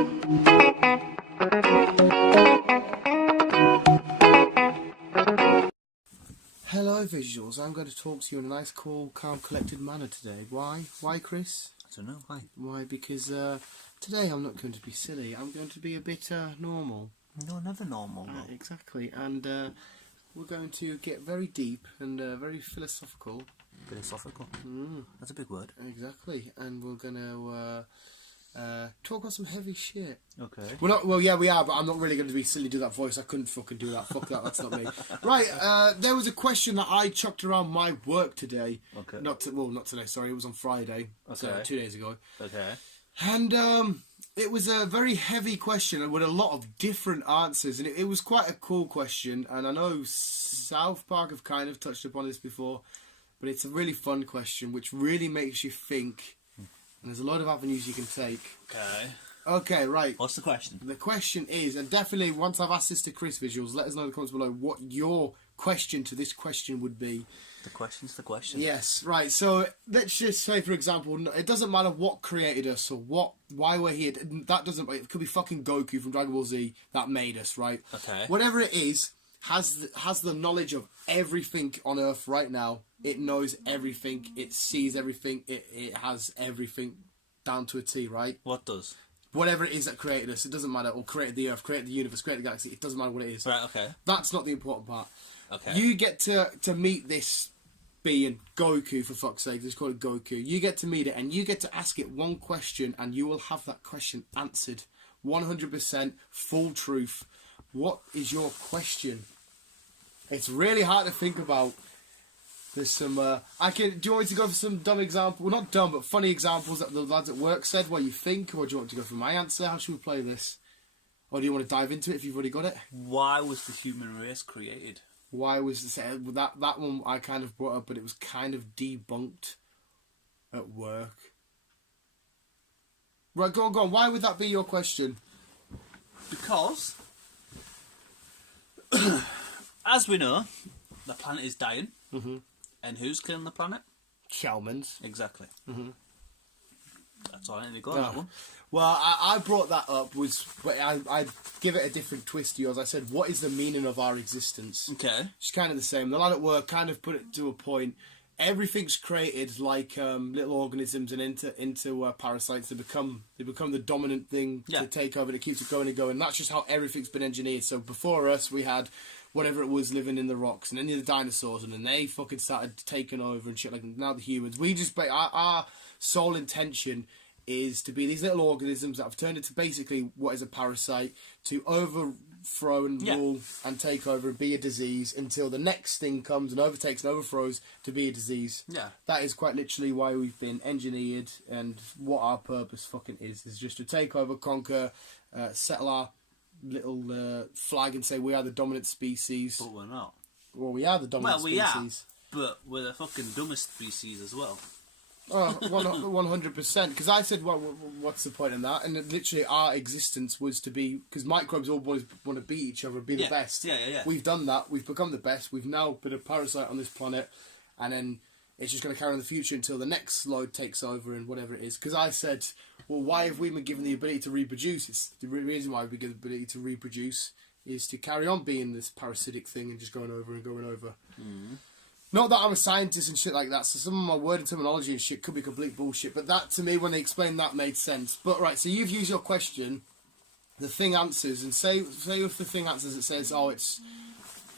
Hello visuals, I'm going to talk to you in a nice, cool, calm, collected manner today. Why? Why, Chris? I don't know, why? Why? Because today I'm not going to be silly, I'm going to be a bit normal. No, never normal. Exactly, and we're going to get very deep and very philosophical. Philosophical? That's a big word. Exactly, and we're going to talk about some heavy shit. Okay. We're not. Well, yeah, we are, but I'm not really going to be silly. Do that voice? I couldn't fucking do that. Fuck that. That's not me. Right. There was a question that I chucked around my work today. Okay. Not today. Sorry, it was on Friday. Okay. So 2 days ago. Okay. And it was a very heavy question with a lot of different answers, and it was quite a cool question. And I know South Park have kind of touched upon this before, but it's a really fun question, which really makes you think. And there's a lot of avenues you can take. Okay. Okay, right. What's the question? The question is, and definitely once I've asked this to Chris Visuals, let us know in the comments below what your question to this question would be. The question's the question. Yes, right. So let's just say, for example, it doesn't matter what created us or why we're here. That doesn't. It could be fucking Goku from Dragon Ball Z that made us, right? Okay. Whatever it is, has the knowledge of everything on Earth right now. It knows everything. It sees everything. It has everything down to a T, right? What does? Whatever it is that created us, it doesn't matter. Or created the Earth, created the universe, created the galaxy. It doesn't matter what it is. Right. Okay. That's not the important part. Okay. You get to meet this being, Goku, for fuck's sake. Let's call it Goku. You get to meet it, and you get to ask it one question, and you will have that question answered 100% full truth. What is your question? It's really hard to think about. There's some. Do you want me to go for some dumb examples? Well, not dumb, but funny examples that the lads at work said. What you think, or do you want to go for my answer? How should we play this? Or do you want to dive into it if you've already got it? Why was the human race created? Why was that one I kind of brought up, but it was kind of debunked at work. Right, go on. Why would that be your question? Because, as we know, the planet is dying. Mm-hmm. And who's killing the planet? Chalmers. Exactly. Mm-hmm. That's all I need to go on that one. Well, I brought that up, but I give it a different twist to yours. I said, what is the meaning of our existence? Okay. It's kind of the same. The lad at work kind of put it to a point. Everything's created like little organisms and into parasites. They become the dominant thing to take over. That keeps it going and going. And that's just how everything's been engineered. So before us, we had whatever it was living in the rocks, and then the dinosaurs, and then they fucking started taking over and shit. Like now the humans. We just our sole intention is to be these little organisms that have turned into basically what is a parasite to overthrow and rule and take over and be a disease until the next thing comes and overtakes and overthrows to be a disease. Yeah. That is quite literally why we've been engineered, and what our purpose fucking is just to take over, conquer, settle our little flag and say we are the dominant species. But we're not. Well, we are the dominant species. Well, we are, but we're the fucking dumbest species as well. Oh, 100%. Because I said, well, what's the point in that? And literally, our existence was to be, because microbes all want to beat each other and be the best. Yeah. We've done that. We've become the best. We've now been a parasite on this planet, and then it's just going to carry on in the future until the next load takes over and whatever it is. Because I said, well, why have we been given the ability to reproduce? It's the reason why we've been given the ability to reproduce is to carry on being this parasitic thing and just going over and going over. Mm. Not that I'm a scientist and shit like that, so some of my word and terminology and shit could be complete bullshit, but that, to me, when they explained that, made sense. But, right, so you've used your question, the thing answers, and say if the thing answers, it says, oh, it's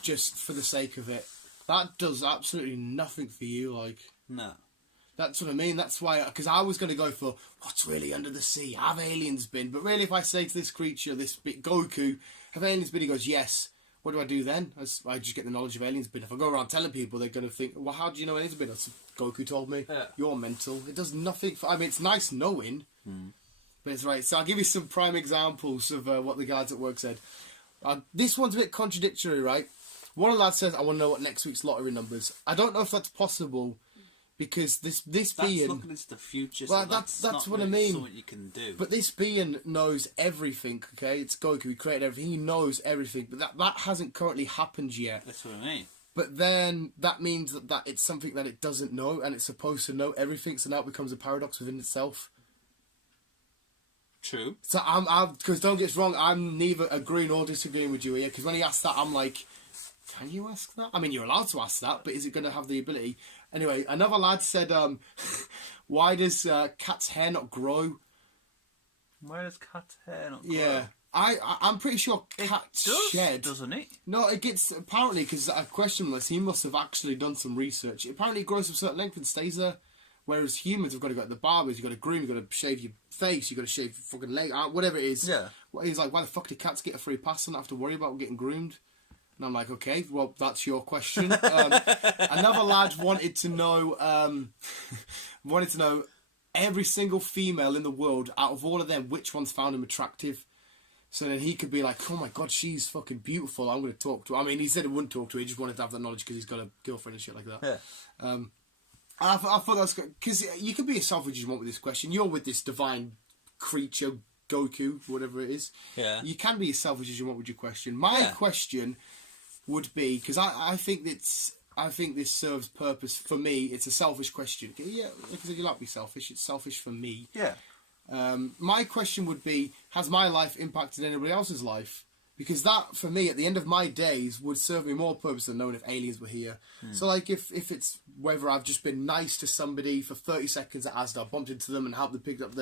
just for the sake of it. That does absolutely nothing for you, like. No. That's what I mean, that's why, because I was going to go for, what's really under the sea? Have aliens been? But really, if I say to this creature, this bit Goku, have aliens been? He goes, yes. What do I do then? I just get the knowledge of aliens been. If I go around telling people, they're going to think, well, how do you know aliens been? Goku told me. Yeah. You're mental. It does nothing for... I mean, it's nice knowing, but it's right. So I'll give you some prime examples of what the guys at work said. This one's a bit contradictory, right? One of the lads says, I want to know what next week's lottery numbers. I don't know if that's possible, because this that's being... looking into the future, well, so that's not what really I mean. something you can do. But this being knows everything, okay? It's Goku, he created everything, he knows everything, but that hasn't currently happened yet. That's what I mean. But then that means that it's something that it doesn't know, and it's supposed to know everything, so now it becomes a paradox within itself. True. So because don't get us wrong, I'm neither agreeing or disagreeing with you here. Because when he asked that, I'm like, can you ask that? I mean, you're allowed to ask that, but is it going to have the ability? Anyway, another lad said, why does cat's hair not grow? Why does cat's hair not grow? Yeah. I'm pretty sure cats shed. Doesn't it? No, it gets, apparently, because I question this, he must have actually done some research. Apparently it grows to a certain length and stays there. Whereas humans have got to go to the barbers, you've got to groom, you've got to shave your face, you've got to shave your fucking leg, whatever it is. Yeah. He's like, why the fuck do cats get a free pass and not have to worry about getting groomed? And I'm like, okay, well, that's your question. Another lad wanted to know every single female in the world, out of all of them, which ones found him attractive. So then he could be like, oh my god, she's fucking beautiful, I'm going to talk to her. I mean, he said he wouldn't talk to her, he just wanted to have that knowledge because he's got a girlfriend and shit like that. Yeah. I thought that was good, because you can be as selfish as you want with this question. You're with this divine creature, Goku, whatever it is. Yeah. You can be as selfish as you want with your question. My question would be, because I think this serves purpose for me. It's a selfish question. Yeah, because you like to be selfish. It's selfish for me. Yeah. My question would be, has my life impacted anybody else's life? Because that, for me, at the end of my days, would serve me more purpose than knowing if aliens were here. So, like, if it's whether I've just been nice to somebody for 30 seconds at Asda, bumped into them and helped them pick up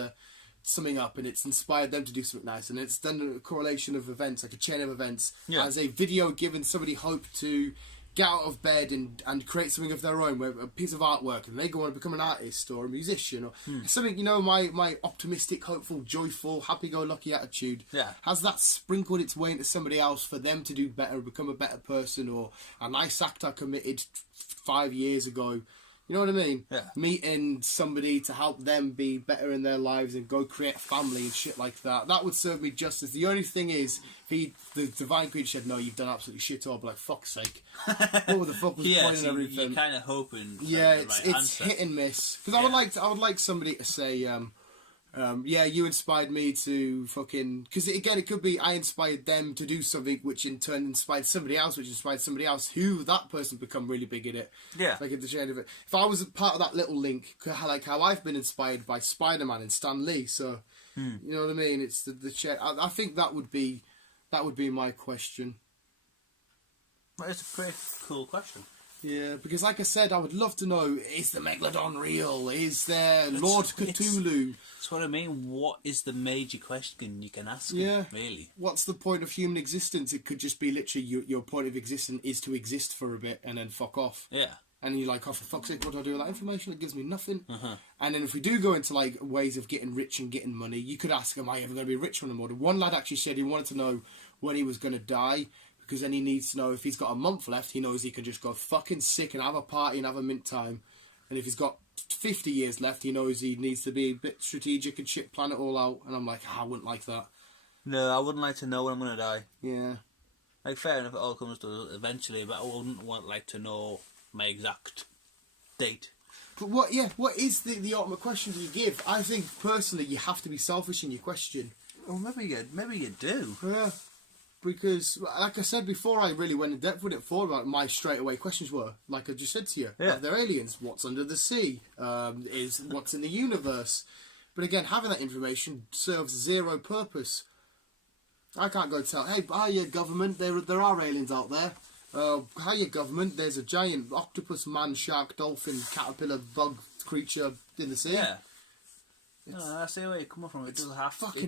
something up, and it's inspired them to do something nice, and it's done a correlation of events, like a chain of events, as a video given somebody hope to get out of bed and create something of their own, where a piece of artwork, and they go on to become an artist or a musician or something, you know, my optimistic, hopeful, joyful, happy-go-lucky attitude, has that sprinkled its way into somebody else for them to do better, become a better person, or a nice act I committed 5 years ago. You know what I mean? Yeah. Meeting somebody to help them be better in their lives and go create a family and shit like that. That would serve me justice. The only thing is, the divine creature said, no, you've done absolutely shit all, but like, fuck's sake. What the fuck was the point and everything? You're kind of hoping for it's hit and miss. Because I would like somebody to say, yeah, you inspired me to fucking... Because, again, it could be I inspired them to do something which in turn inspired somebody else, which inspired somebody else, who that person become really big at it. Yeah. Like, at the end of it. If I was a part of that little link, like how I've been inspired by Spider-Man and Stan Lee, so... You know what I mean? It's the chain. I think that would be my question. Well, it's a pretty cool question. Yeah, because like I said, I would love to know, is the Megalodon real? Is there Lord Cthulhu? That's what I mean. What is the major question you can ask him, really? What's the point of human existence? It could just be literally your point of existence is to exist for a bit and then fuck off. Yeah. And you're like, oh, for fuck's sake, what do I do with that information? It gives me nothing. And then if we do go into like ways of getting rich and getting money, you could ask, am I ever going to be rich when I'm older? One lad actually said he wanted to know when he was going to die, because then he needs to know if he's got a month left, he knows he can just go fucking sick and have a party and have a mint time. And if he's got 50 years left, he knows he needs to be a bit strategic and shit, plan it all out. And I'm like, I wouldn't like that. No, I wouldn't like to know when I'm going to die. Yeah. Like, fair enough, it all comes to it eventually, but I wouldn't like to know my exact date. But what is the ultimate question do you give? I think, personally, you have to be selfish in your question. Well, maybe you do. Yeah. Because, like I said before, I really went in depth with it before about my straightaway questions were, like I just said to you, are there aliens? What's under the sea? Is what's in the universe? But again, having that information serves zero purpose. I can't go tell, hey, hiya government, there are aliens out there. Hiya government, there's a giant octopus, man, shark, dolphin, caterpillar, bug creature in the sea. Yeah. No, I see where you're coming from. It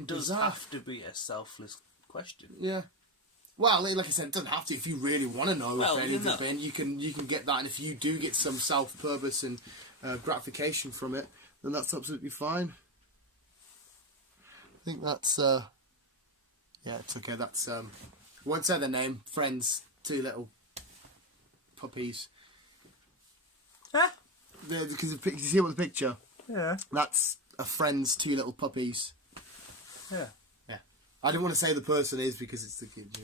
does have to be a selfless question. Yeah. Well, like I said, it doesn't have to. If you really want to know if aliens have been, you can get that. And if you do get some self-purpose and gratification from it, then that's absolutely fine. I think that's... yeah, it's okay. That's... I won't say their name. Friends. 2 little puppies. Huh? Because you see what the picture? Yeah. That's a friend's 2 little puppies. Yeah. Yeah. I didn't want to say the person is because it's the kid.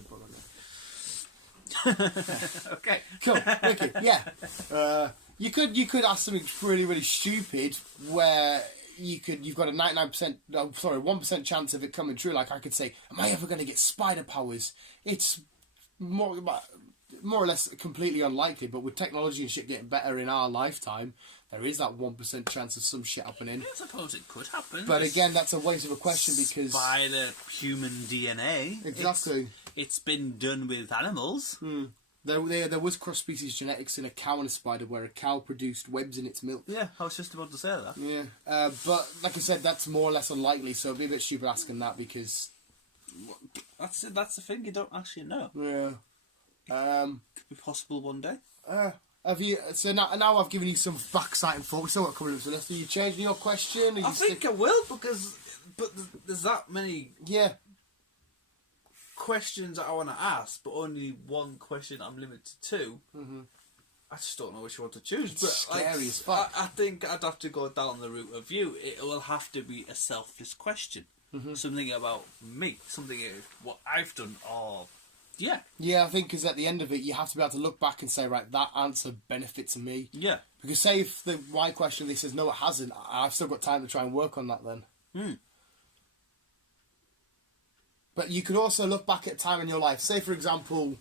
Okay. Cool. Okay. Yeah. You could ask something really, really stupid where you've got a 1% chance of it coming true. Like I could say, am I ever going to get spider powers? It's more or less completely unlikely, but with technology and shit getting better in our lifetime, there is that 1% chance of some shit happening. I suppose it could happen. But again, that's a waste of a question because... By the human DNA. Exactly. It's been done with animals. There was cross-species genetics in a cow and a spider where a cow produced webs in its milk. Yeah, I was just about to say that. Yeah. But, like I said, that's more or less unlikely, so it'd be a bit stupid asking that because... That's the thing, you don't actually know. Yeah. Could be possible one day. Have you? So now I've given you some facts and thoughts. So what coming up to this? Are you changing your question? I think I will but there's that many questions that I want to ask, but only one question I'm limited to. I just don't know which one to choose. It's but scary as fuck. I think I'd have to go down the route of you. It will have to be a selfless question. Something about me. Something what I've done or... Yeah, I think because at the end of it, you have to be able to look back and say, right, that answer benefits me. Yeah. Because say if the why question, they says, no, it hasn't, I've still got time to try and work on that then. But you could also look back at a time in your life. Say, for example,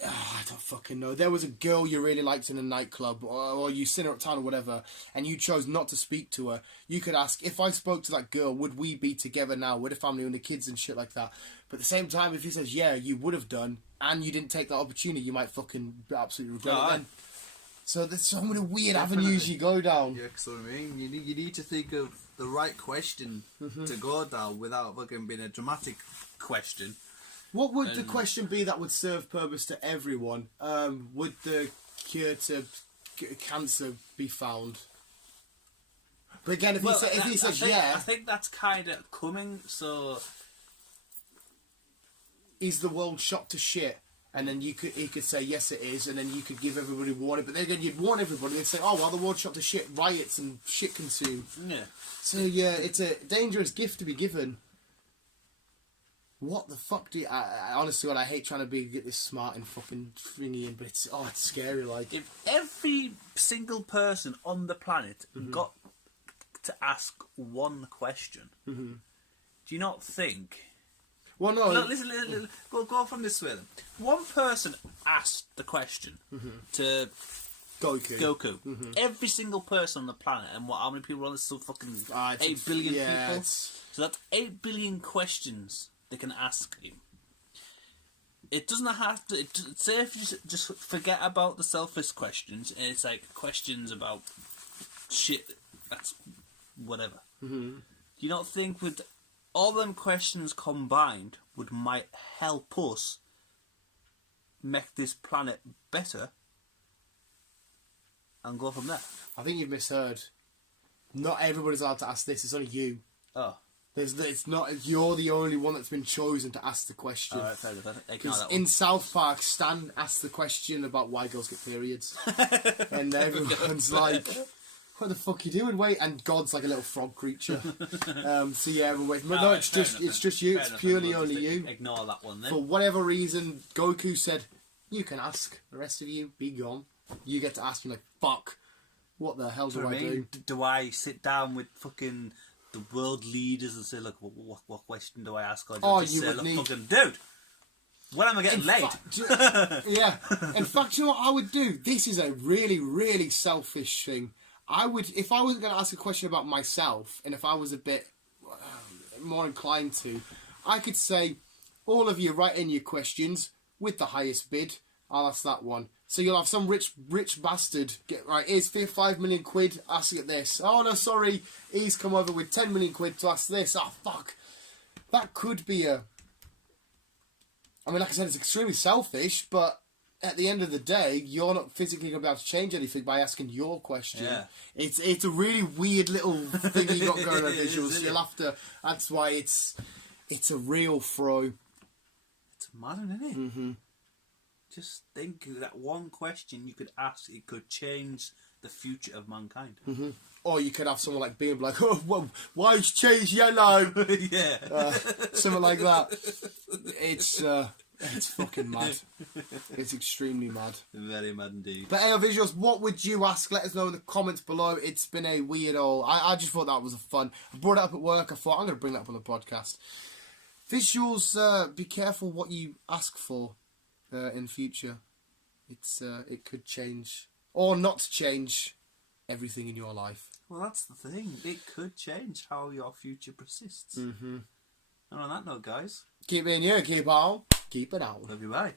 I don't fucking know, there was a girl you really liked in a nightclub, or you seen her at town or whatever, and you chose not to speak to her. You could ask, if I spoke to that girl, would we be together now with a family and the kids and shit like that? But at the same time, if he says, yeah, you would have done, and you didn't take that opportunity, you might fucking absolutely regret it then. So there's so many weird avenues you go down. Yeah, because I mean, you need to think of the right question to go down without fucking being a dramatic question. What would the question be that would serve purpose to everyone? Would the cure to cancer be found? But again, if he says yeah... I think that's kind of coming, so... Is the world shot to shit? And then he could say, yes, it is, and then you could give everybody warning. But then again, you'd warn everybody and say, oh, well, the world shot to shit, riots and shit consumed. Yeah. So, yeah, it's a dangerous gift to be given. What the fuck do you... I honestly, I hate trying to get this smart and fucking thingy in, but it's scary, like... If every single person on the planet got to ask one question, do you not think... Well, no... No, listen. Go from this way, then. One person asked the question to... Goku. Every single person on the planet, and how many people are on this? So fucking 8 billion people? So that's 8 billion questions they can ask him. It doesn't have to... say if you just forget about the selfish questions, and it's like questions about shit, that's whatever. Do you not think with all them questions combined might help us make this planet better and go from there? I think you've misheard. Not everybody's allowed to ask this, it's only you. Oh. It's not. You're the only one that's been chosen to ask the question. Alright, fair enough. Because in South Park, Stan asked the question about why girls get periods, and everyone's like, "What the fuck are you doing?" Wait, and God's like a little frog creature. So yeah, everyone. No, it's just you. It's purely only you. Ignore that one then. For whatever reason, Goku said, "You can ask. The rest of you, be gone. You get to ask." You're like, "Fuck, what the hell do I do?" Do I sit down with fucking the world leaders and say, look, what question do I ask? Or do I just say, look, fucking dude, when am I getting laid? Yeah. In fact, you know what I would do? This is a really, really selfish thing. I would, if I wasn't going to ask a question about myself, and if I was a bit more inclined to, I could say, all of you write in your questions with the highest bid. I'll ask that one. So you'll have some rich bastard get right. Here's 5 million quid. Ask it this. Oh no, sorry. He's come over with 10 million quid to ask this. Oh fuck. That could be a. I mean, like I said, it's extremely selfish, but at the end of the day, you're not physically going to be able to change anything by asking your question. Yeah. It's a really weird little thing you got going on visuals. You'll have to. That's why it's a real throw. It's modern, isn't it? Mm-hmm. Just think that one question you could ask, it could change the future of mankind. Mm-hmm. Or you could have someone like being like, "Oh, well, why is cheese yellow?" Yeah, something like that. It's fucking mad. It's extremely mad. Very mad indeed. But hey, visuals, what would you ask? Let us know in the comments below. It's been a weird old... I just thought that was a fun. I brought it up at work. I thought I'm going to bring that up on the podcast. Visuals, be careful what you ask for. In future, it could change or not change everything in your life. Well, that's the thing. It could change how your future persists. And on that note, guys, keep being you, keep on, keep it on. Love you, bye.